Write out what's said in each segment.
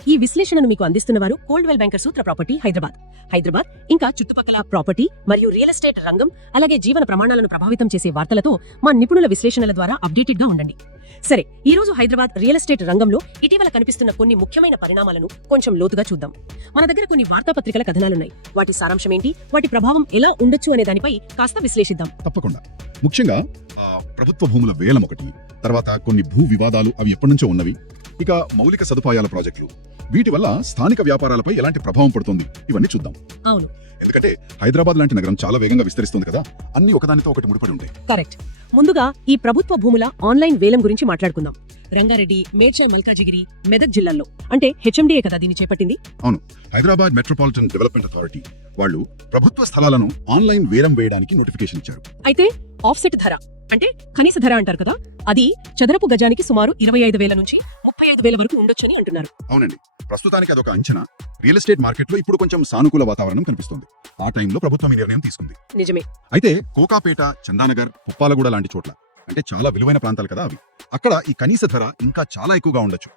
ఈ విశ్లేషణను మీకు అందిస్తున్నవారు కోల్డ్వెల్ బ్యాంకర్ సూత్ర ప్రాపర్టీ హైదరాబాద్ ఇంకా చుట్టుపక్కల ప్రాపర్టీ మరియు రియల్ ఎస్టేట్ రంగం అలాగే జీవన ప్రమాణాలను ప్రభావితం చేసే వార్తలతో మా నిపుణుల విశ్లేషణల ద్వారా అప్డేటెడ్ గా ఉండండి. సరే, ఈ రోజు హైదరాబాద్ రియల్ ఎస్టేట్ రంగంలో ఇటీవల కనిపిస్తున్న కొన్ని ముఖ్యమైన పరిణామాలను కొంచెం లోతుగా చూద్దాం. మన దగ్గర కొన్ని వార్తాపత్రికల కథనాలున్నాయి. వాటి సారాంశం ఏంటి, వాటి ప్రభావం ఎలా ఉండొచ్చు అనే దానిపై కాస్త విశ్లేషిద్దాం. తప్పకుండా. ముఖ్యంగా ప్రభుత్వ భూముల వేలం ఒకటి, తర్వాత కొన్ని భూ వివాదాలు, అవి ఎప్పటి నుంచో ఉన్నవి, ఇక మౌలిక సదుపాయాల ప్రాజెక్టులు, వీటి వల్ల స్థానిక వ్యాపారాలపై ఎలాంటి ప్రభావం పడుతుంది, ఇవన్నీ చూద్దాం. అవును, ఎందుకంటే హైదరాబాద్ లాంటి నగరం చాలా వేగంగా విస్తరిస్తుంది కదా, అన్ని ఒకదానితో ఒకటి ముడిపడి ఉంటాయి. కరెక్ట్. ముందుగా ఈ ప్రభుత్వ భూముల ఆన్లైన్ వేలం గురించి మాట్లాడుకుందాం. రంగారెడ్డి, మేడ్చల్, మల్కాజిగిరి, మెదక్ జిల్లాల్లో, అంటే హెచ్ఎండిఏ కదా దీన్ని చేపట్టింది. అవును, హైదరాబాద్ మెట్రోపాలిటన్ డెవలప్మెంట్ అథారిటీ వాళ్ళు ప్రభుత్వ స్థలాలను ఆన్లైన్ వేలం వేయడానికి నోటిఫికేషన్ ఇచ్చారు. అయితే ఆఫ్సెట్ ధర, అంటే కనీస ధర అంటారు కదా, అది చదరపు గజానికి సుమారు 25,000 నుంచి 35,000 వరకు ఉండొచ్చని అంటున్నారు. అవునండి, ప్రస్తుతానికి అదొక అంచనా. రియల్ ఎస్టేట్ మార్కెట్ లో ఇప్పుడు కొంచెం సానుకూల వాతావరణం కనిపిస్తుంది. ఆ టైంలో ప్రభుత్వం ఈ నిర్ణయం తీసుకుంది. నిజమే. అయితే కోకాపేట, చందానగర్, పుప్పాలగూడ లాంటి చోట్ల, అంటే చాలా విలువైన ప్రాంతాలు కదా అవి, అక్కడ ఈ కనీస ధర ఇంకా చాలా ఎక్కువగా ఉండొచ్చు.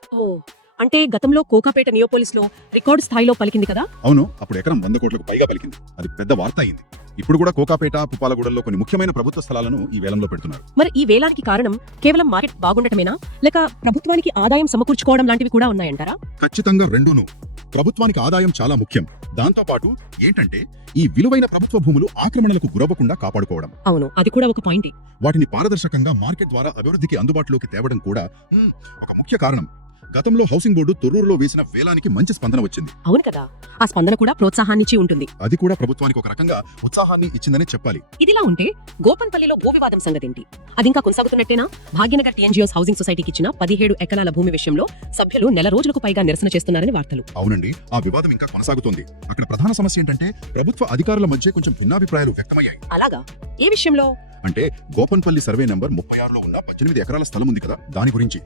అంటే గతంలో కోకాపేట నియోపోలిస్ లో రికార్డు స్థాయిలో పలికింది కదా. అవును, అప్పుడు ఎకరం 100 కోట్లకు పైగా పలికింది. అది పెద్ద వార్త అయింది. ఇప్పుడు కూడా కోకాపేట, పుప్పాలగూడలో కొన్ని ముఖ్యమైన ప్రభుత్వ స్థలాలను ఈ వేలంలో పెడుతున్నారు. మరి ఈ వేలానికి కారణం కేవలం మార్కెట్ బాగుండటమేనా, లేక ప్రభుత్వానికి ఆదాయం సమకూర్చుకోవడం లాంటివి కూడా ఉన్నాయంటారా? ఖచ్చితంగా రెండూను. ప్రభుత్వానికి ఆదాయం చాలా ముఖ్యం. దాంతో పాటు ఏంటంటే ఈ విలువైన ప్రభుత్వ భూములు ఆక్రమణలకు గురవ్వకుండా కాపాడుకోవడం. అవును, అది కూడా ఒక పాయింట్. వాటిని పారదర్శకంగా మార్కెట్ ద్వారా అభివృద్ధికి అందుబాటులోకి తేవడం కూడా ఒక ముఖ్య కారణం. గతంలో హౌసింగ్ బోర్డు తొర్రూరులో వేసిన వేలానికి మంచి స్పందన వచ్చింది. అవును కదా, ఆ స్పందన కూడా ప్రోత్సాహాన్నిచ్చి ఉంటుంది. అది కూడా ప్రభుత్వానికి ఒక రకంగా ఉత్సాహాన్ని ఇచ్చిందనే చెప్పాలి. ఇదిలా ఉంటే గోపన్పల్లిలో భూ వివాదం సంగతేంటి? అది ఇంకా కొనసాగుతున్నట్టేనా? భాగ్యనగర్ టీఎన్జిఓస్ హౌసింగ్ సొసైటీకి ఇచ్చిన 17 ఎకరాల భూమి విషయంలో సభ్యులు నెల రోజులకు పైగా నిరసన చేస్తున్నారని వార్తలు. అవునండి, ఆ వివాదం ఇంకా కొనసాగుతోంది. అక్కడ ప్రధాన సమస్య ఏంటంటే ప్రభుత్వ అధికారుల మధ్య కొంచెం భిన్నాభిప్రాయాలు వ్యక్తమయ్యాయి. అలాగా? ఏ విషయంలో? అంటే గోపన్పల్లి సర్వే నంబర్ 36లో ఉన్న 18 ఎకరాల స్థలం ఉంది కదా, దాని గురించి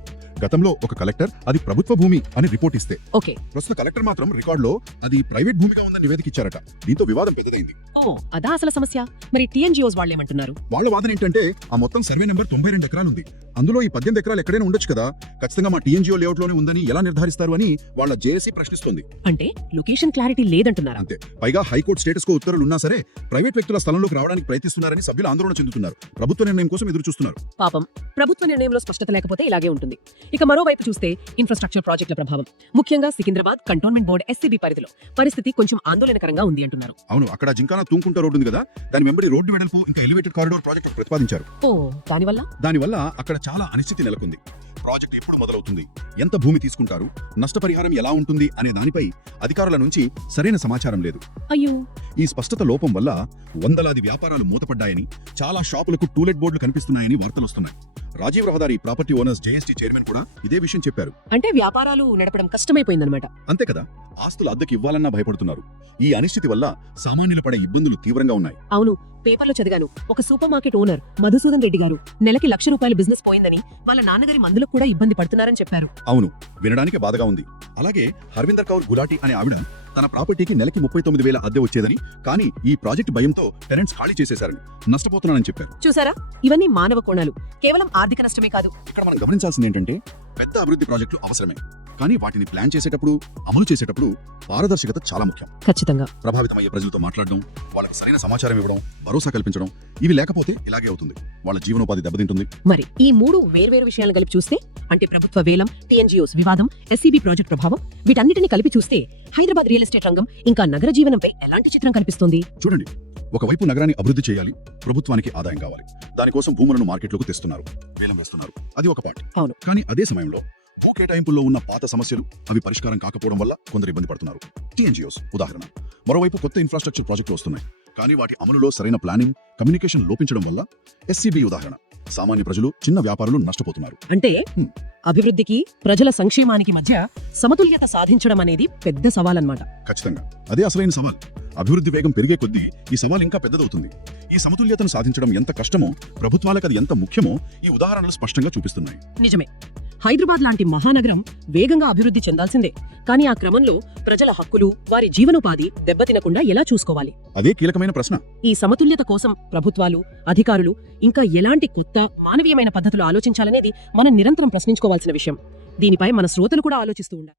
గతంలో ఒక కలెక్టర్ అది ప్రభుత్వ భూమి అని రిపోర్ట్ ఇస్తే, ఓకే, ప్రస్తుత కలెక్టర్ మాత్రం రికార్డులో అది ప్రైవేట్ భూమిగా ఉందని నివేదిక ఇచ్చారట. దీంతో వివాదం పెద్దదైంది. అదా అసలు సమస్య? మరి టీఎన్జిఓస్ వాళ్ళేమంటున్నారు? వాళ్ళ వాదన ఏంటంటే ఆ మొత్తం సర్వే నెంబర్ 92 ఎకరాలు ఉంది, అందులో ఈ 18 ఎకరాలు ఎక్కడైనా ఉండొచ్చు కదా, ఖచ్చితంగా మా టీఎన్జిఓ లేఅవుట్ లోనే ఉందని ఎలా నిర్ధారిస్తారు అని వాళ్ళ జేఏసీ ప్రశ్నిస్తుంది. అంటే లొకేషన్ క్లారిటీ లేదంటున్నారు. అంతే. పైగా హైకోర్టు స్టేటస్ కో ఉత్తర్వులు ఉన్నా సరే ప్రైవేట్ వ్యక్తుల స్థలంలోకి రావడానికి ప్రయత్నిస్తున్నారని సభ్యులు ఆందోళన చెందుతున్నారు. ప్రభుత్వ నిర్ణయం కోసం ఎదురు చూస్తున్నారు. పాపం, ప్రభుత్వ నిర్ణయంలో స్పష్టత లేకపోతే ఇలాగే ఉంటుంది. ఇక మరోవైపు చూస్తే ఇన్ఫ్రాస్ట్రక్చర్ ప్రాజెక్టుల ప్రభావం, ముఖ్యంగా సికింద్రాబాద్ కంటోన్మెంట్ బోర్డు ఎస్సీబీ పరిధిలో పరిస్థితి కొంచెం ఆందోళనకరంగా ఉంది అంటున్నారు. అవును, అక్కడ జింకానా తూంకుంట రోడ్డు ఉంది కదా, దాని వెంబడి రోడ్డు వెడల్పు ఇంకా ఎలివేటెడ్ కారిడోర్ ప్రాజెక్టు ప్రతిపాదించారు. దానివల్ల అక్కడ చాలా అనిశ్చితి నెలకొంది. ప్రాజెక్ట్ ఎప్పుడు మొదలవుతుంది, ఎంత భూమి తీసుకుంటారు, నష్టపరిహారం ఎలా ఉంటుంది అనే దానిపై అధికారుల నుంచి సరైన సమాచారం లేదు. అయ్యో, ఈ స్పష్టత లోపం వల్ల వందలాది వ్యాపారాలు మూతపడ్డాయని, చాలా షాపులకు టూలెట్ బోర్డులు కనిపిస్తున్నాయని వార్తలొస్తున్నాయి. రాజీవ్ రహదారి ప్రాపర్టీ ఓనర్స్ జేఎస్టీ చైర్మన్ కూడా ఇదే విషయం చెప్పారు. అంటే వ్యాపారాలు నడపడం కష్టమైపోయిందన్నమాట. అంతే కదా, ఆస్తులు అద్దెకి ఇవ్వాలన్నా భయపడుతున్నారు. ఈ అనిశ్చితి వల్ల సామాన్యులు పడే ఇబ్బందులు తీవ్రంగా ఉన్నాయి. అవును, పేపర్లో చదివాను. ఒక super market owner Madhusudan Reddy గారు నెలకి ₹1,00,000 బిజినెస్ పోయిందని, వాళ్ళ నాన్నగారి మందులకు కూడా ఇబ్బంది పడుతున్నారని చెప్పారు. అవును, వినడానికి బాధగా ఉంది. అలాగే హర్విందర్ కౌర్ గులాటి అనే ఆవిడ తన ప్రాపర్టీకి నెలకి 39,000 అద్దె వచ్చేదని, కానీ ఈ ప్రాజెక్టు భయంతో టెనెంట్స్ ఖాళీ చేసేశారని, నష్టపోతున్నానని చెప్పారు. చూసారా, ఇవన్నీ మానవ కోణాలు, కేవలం ఆర్థిక నష్టమే కాదు. ఇక్కడ మనం గమనించాల్సింది ఏంటంటే పెద్ద అభివృద్ధి ప్రాజెక్టులు అవసరమే, కానీ వాటిని ప్లాన్ చేసేటప్పుడు, అమలు చేసేటప్పుడు పారదర్శకత చాలా ముఖ్యం. ఖచ్చితంగా. ప్రభావితమయ్యే ప్రజలతో మాట్లాడడం, వాళ్ళకి సరైన సమాచారం ఇవ్వడం, భరోసా కల్పించడం, ఇవి లేకపోతే ఇలాగే అవుతుంది. వాళ్ళ జీవనోపాధి దెబ్బతింటుంది. మరి ఈ 3 వేర్వేరు విషయాలను కలిపి చూస్తే, అంటే ప్రభుత్వ వేలం, టీఎన్జిఓస్ వివాదం, ఎస్సీబీ ప్రాజెక్ట్ ప్రభావం, వీటన్నిటిని కలిపి చూస్తే హైదరాబాద్ రియల్ ఎస్టేట్ రంగం ఇంకా నగర జీవనంపై ఎలాంటి చిత్రం కనిపిస్తుంది? చూడండి, ఒకవైపు నగరాన్ని అభివృద్ధి చేయాలి, ప్రభుత్వానికి ఆదాయం కావాలి, దానికోసం భూములను మార్కెట్లోకి తెస్తున్నారు, వేలం వేస్తున్నారు, అది ఒక పార్ట్. అవును. కానీ అదే సమయంలో భూ కేటాయింపుల్లో ఉన్న పాత సమస్యలు, అవి పరిష్కారం కాకపోవడం వల్ల కొందరు ఇబ్బంది పడుతున్నారు. టీఎన్జిఓస్ ఉదాహరణ. మరోవైపు కొత్త ఇన్ఫ్రాస్ట్రక్చర్ ప్రాజెక్టులు వస్తున్నాయి, కానీ వాటి అమలులో సరైన ప్లానింగ్, కమ్యూనికేషన్ లోపించడం వల్ల. ఎస్సీబీ ఉదాహరణ. సామాన్య ప్రజలు, చిన్న వ్యాపారులు నష్టపోతున్నారు. అంటే అభివృద్ధికి, ప్రజల సంక్షేమానికి మధ్య సమతుల్యత సాధించడం అనేది పెద్ద సవాలన్నమాట. ఖచ్చితంగా, అదే అసలైన సవాల్. అభివృద్ధి వేగం పెరిగే కొద్దీ ఈ సవాల్ ఇంకా పెద్దదవుతుంది. ఈ సమతుల్యతను సాధించడం ఎంత కష్టమో, ప్రభుత్వాలకు అది ఎంత ముఖ్యమో ఈ ఉదాహరణలు స్పష్టంగా చూపిస్తున్నాయి. నిజమే. హైదరాబాద్ లాంటి మహానగరం వేగంగా అభివృద్ధి చెందాల్సిందే, కానీ ఆ క్రమంలో ప్రజల హక్కులు, వారి జీవనోపాధి దెబ్బతినకుండా ఎలా చూసుకోవాలి? అదే కీలకమైన ప్రశ్న. ఈ సమతుల్యత కోసం ప్రభుత్వాలు, అధికారులు ఇంకా ఎలాంటి కొత్త మానవీయమైన పద్ధతులు ఆలోచించాలనేది మనం నిరంతరం ప్రశ్నించుకోవాల్సిన విషయం. దీనిపై మన శ్రోతలు కూడా ఆలోచిస్తూ ఉండాలి.